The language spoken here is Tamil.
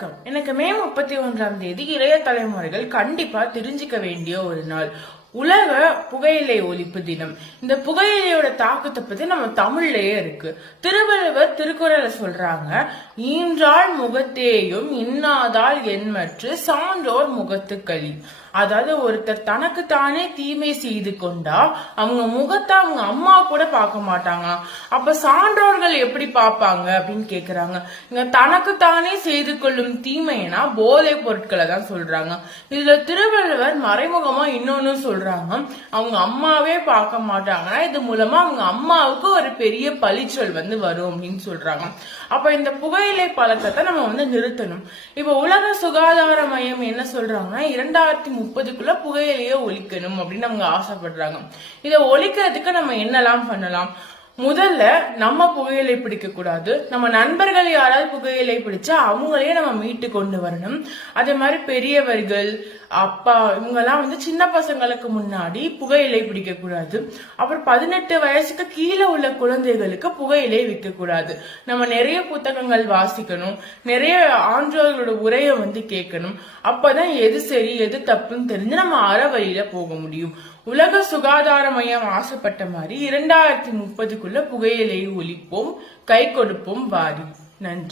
வணக்கம். எனக்கு மே 31ஆம் தேதி இளைய தலைமுறைகள் கண்டிப்பா தெரிஞ்சுக்க வேண்டிய ஒரு நாள். உலக புகையிலை ஒழிப்பு தினம். இந்த புகையிலையோட தாக்கத்தை பத்தி நம்ம தமிழ்லயே இருக்கு. திருவள்ளுவர் திருக்குறளை சொல்றாங்க, ஈன்றாள் முகத்தேயும் இன்னாதால் என்மற்று சான்றோர் முகத்துக்களி. அதாவது ஒருத்தர் தனக்கு தானே தீமை செய்து கொண்டா அவங்க முகத்தை அவங்க அம்மா கூட பார்க்க மாட்டாங்க. அப்ப சான்றோர்கள் எப்படி பார்ப்பாங்க அப்படின்னு கேக்குறாங்க. இங்க தனக்கு தானே செய்து கொள்ளும் தீமைனா போதை பொருட்களை தான் சொல்றாங்க. இதுல திருவள்ளுவர் மறைமுகமா இன்னொன்னு சொல்றாங்க, அவங்க அம்மாவே பார்க்க மாட்டாங்கன்னா இது மூலமா அவங்க அம்மாவுக்கு ஒரு பெரிய பழிச்சொல் வரும் அப்படின்னு சொல்றாங்க. அப்ப இந்த புகையிலை பழக்கத்தை நம்ம நிறுத்தணும். இப்ப உலக சுகாதார மையம் என்ன சொல்றாங்கன்னா 2030க்குள்ள புகையிலையே ஒழிக்கணும் அப்படின்னு அவங்க ஆசைப்படுறாங்க. இதை ஒழிக்கிறதுக்கு நம்ம என்னெல்லாம் பண்ணலாம்? முதல்ல நம்ம புகையிலை பிடிக்க கூடாது. நம்ம நண்பர்கள் யாராவது புகையிலை பிடிச்சா அவங்களையே நம்ம மீட்டு கொண்டு வரணும். அதே மாதிரி பெரியவர்கள், அப்பா, இவங்கெல்லாம் சின்ன பசங்களுக்கு முன்னாடி புகையிலை பிடிக்க கூடாது. அப்புறம் 18 வயசுக்கு கீழே உள்ள குழந்தைகளுக்கு புகையிலை விற்க கூடாது. நம்ம நிறைய புத்தகங்கள் வாசிக்கணும், நிறைய ஆன்றோர்களோட உரையை கேட்கணும். அப்பதான் எது சரி எது தப்புன்னு தெரிஞ்சு நம்ம அற வழியில போக முடியும். உலக சுகாதார மையம் ஆசைப்பட்ட மாதிரி 2030க்குள்ள புகையிலையை ஒழிப்போம், கை கொடுப்போம், வாரி. நன்றி.